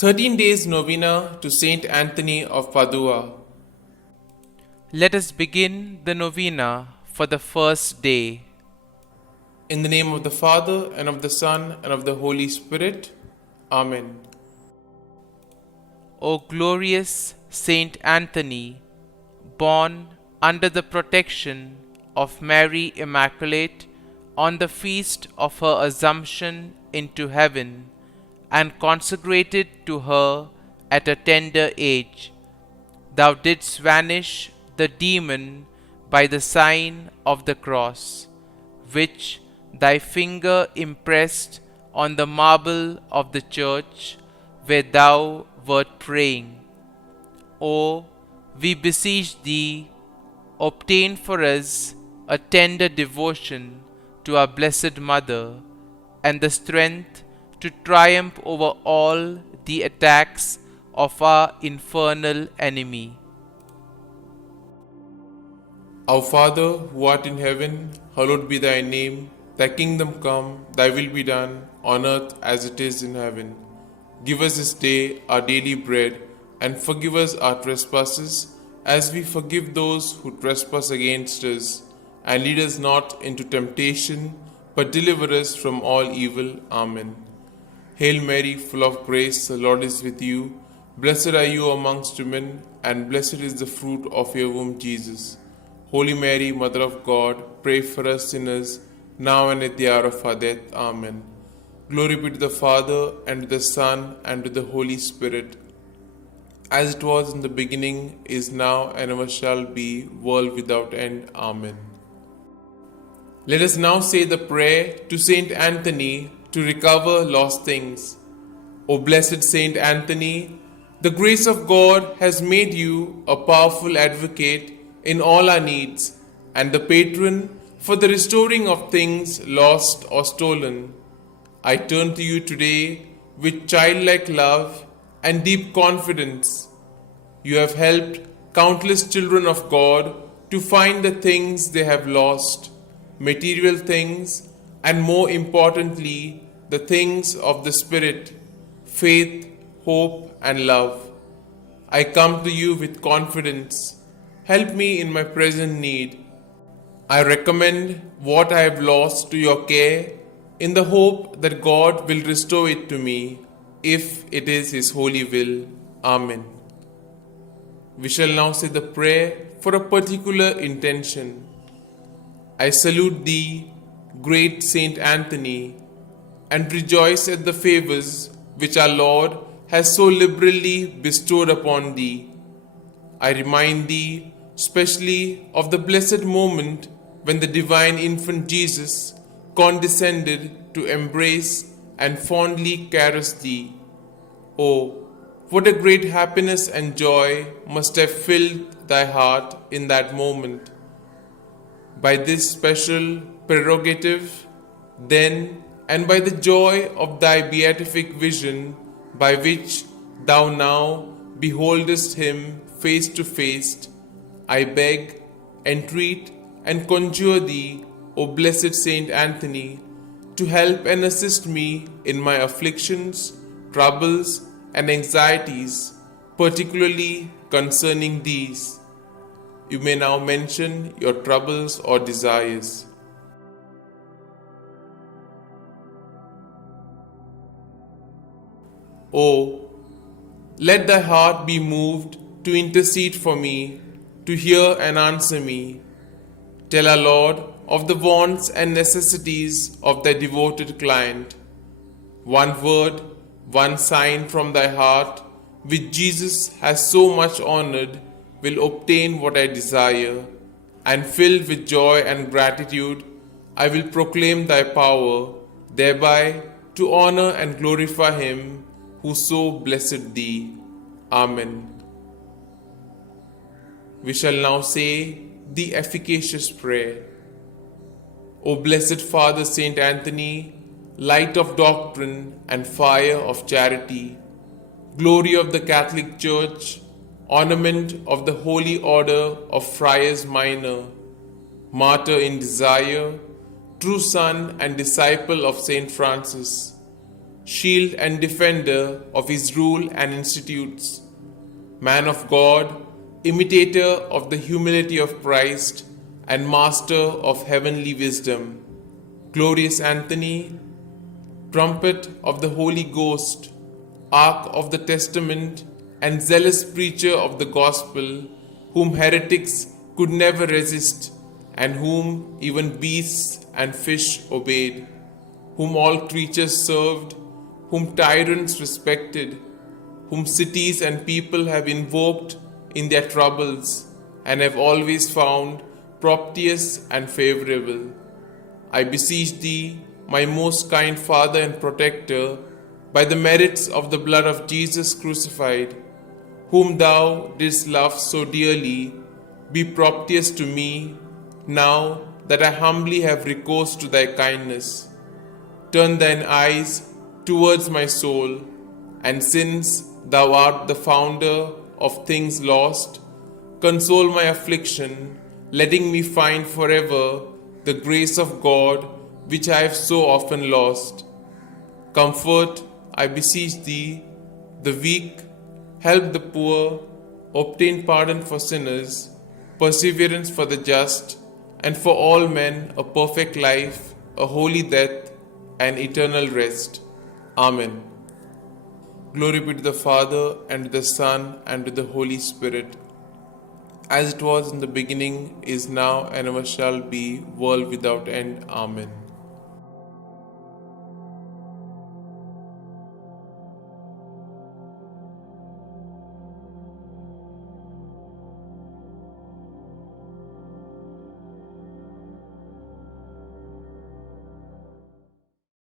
13 days Novena to St Anthony of Padua. Let us begin the novena for the first day. In the name of the Father, and of the Son, and of the Holy Spirit. Amen. O glorious Saint Anthony, born under the protection of Mary Immaculate on the feast of her Assumption into heaven, and consecrated to her at a tender age, thou didst vanish the demon by the sign of the cross, which thy finger impressed on the marble of the church where thou wert praying. O, we beseech thee, obtain for us a tender devotion to our Blessed Mother, and the strength to triumph over all the attacks of our infernal enemy. Our Father, who art in heaven, hallowed be thy name. Thy kingdom come, thy will be done, on earth as it is in heaven. Give us this day our daily bread, and forgive us our trespasses, as we forgive those who trespass against us. And lead us not into temptation, but deliver us from all evil. Amen. Hail Mary, full of grace, the Lord is with you. Blessed are you amongst women, and blessed is the fruit of your womb, Jesus. Holy Mary, Mother of God, pray for us sinners, now and at the hour of our death. Amen. Glory be to the Father, and to the Son, and to the Holy Spirit, as it was in the beginning, is now, and ever shall be, world without end. Amen. Let us now say the prayer to St Anthony to recover lost things. O blessed St Anthony, the grace of God has made you a powerful advocate in all our needs, and the patron for the restoring of things lost or stolen. I turn to you today with childlike love and deep confidence. You have helped countless children of God to find the things they have lost, material things, and more importantly, the things of the Spirit, faith, hope, and love. I come to you with confidence. Help me in my present need. I recommend what I have lost to your care in the hope that God will restore it to me, if it is His holy will. Amen. We shall now say the prayer for a particular intention. I salute thee, great Saint Anthony, and rejoice at the favors which our Lord has so liberally bestowed upon thee. I remind thee specially of the blessed moment when the divine infant Jesus condescended to embrace and fondly caress thee. Oh, what a great happiness and joy must have filled thy heart in that moment. By this special prerogative, then, and by the joy of thy beatific vision, by which thou now beholdest him face to face, I beg, entreat, and conjure thee, O blessed Saint Anthony, to help and assist me in my afflictions, troubles, and anxieties, particularly concerning these. You may now mention your troubles or desires. O, let thy heart be moved to intercede for me, to hear and answer me. Tell our Lord of the wants and necessities of thy devoted client. One word, one sign from thy heart, which Jesus has so much honored, will obtain what I desire, and filled with joy and gratitude, I will proclaim thy power, thereby to honor and glorify him who so blessed thee. Amen. We shall now say the efficacious prayer. O blessed Father St Anthony, light of doctrine and fire of charity, glory of the Catholic Church, ornament of the Holy Order of Friars Minor, martyr in desire, true son and disciple of Saint Francis, shield and defender of his rule and institutes, man of God, imitator of the humility of Christ, and master of heavenly wisdom, glorious Anthony, trumpet of the Holy Ghost, ark of the testament, and zealous preacher of the gospel, whom heretics could never resist, and whom even beasts and fish obeyed, whom all creatures served, whom tyrants respected, whom cities and people have invoked in their troubles, and have always found propitious and favorable. I beseech thee, my most kind Father and Protector, by the merits of the blood of Jesus crucified, whom thou didst love so dearly, be propitious to me, now that I humbly have recourse to thy kindness. Turn thine eyes towards my soul, and since thou art the founder of things lost, console my affliction, letting me find forever the grace of God which I have so often lost. Comfort, I beseech thee, the weak, help the poor, obtain pardon for sinners, perseverance for the just, and for all men a perfect life, a holy death, and eternal rest. Amen. Glory be to the Father, and to the Son, and to the Holy Spirit, as it was in the beginning, is now, and ever shall be, world without end. Amen.